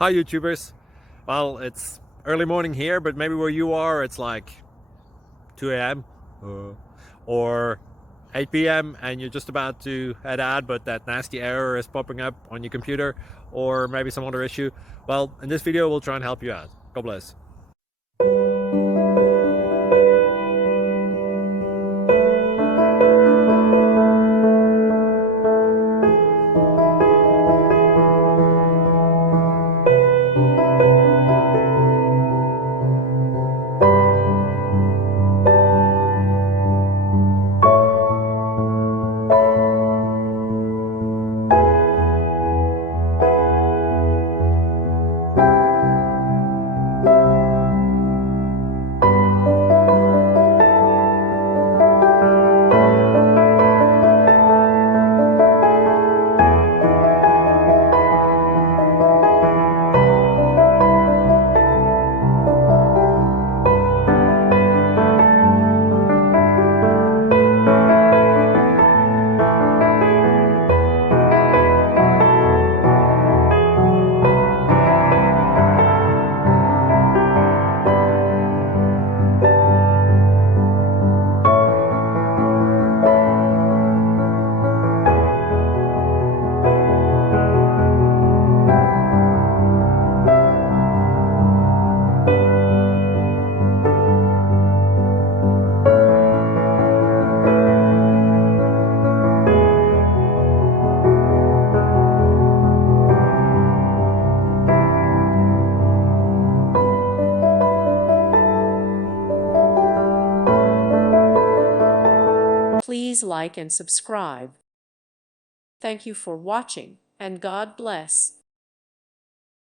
Hi YouTubers. Well, it's early morning here, but maybe where you are it's like 2 a.m. or 8 p.m. and you're just about to head out, but that nasty error is popping up on your computer, or maybe some other issue. Well, in this video we'll try and help you out. God bless. Please like and subscribe. Thank you for watching, and God bless.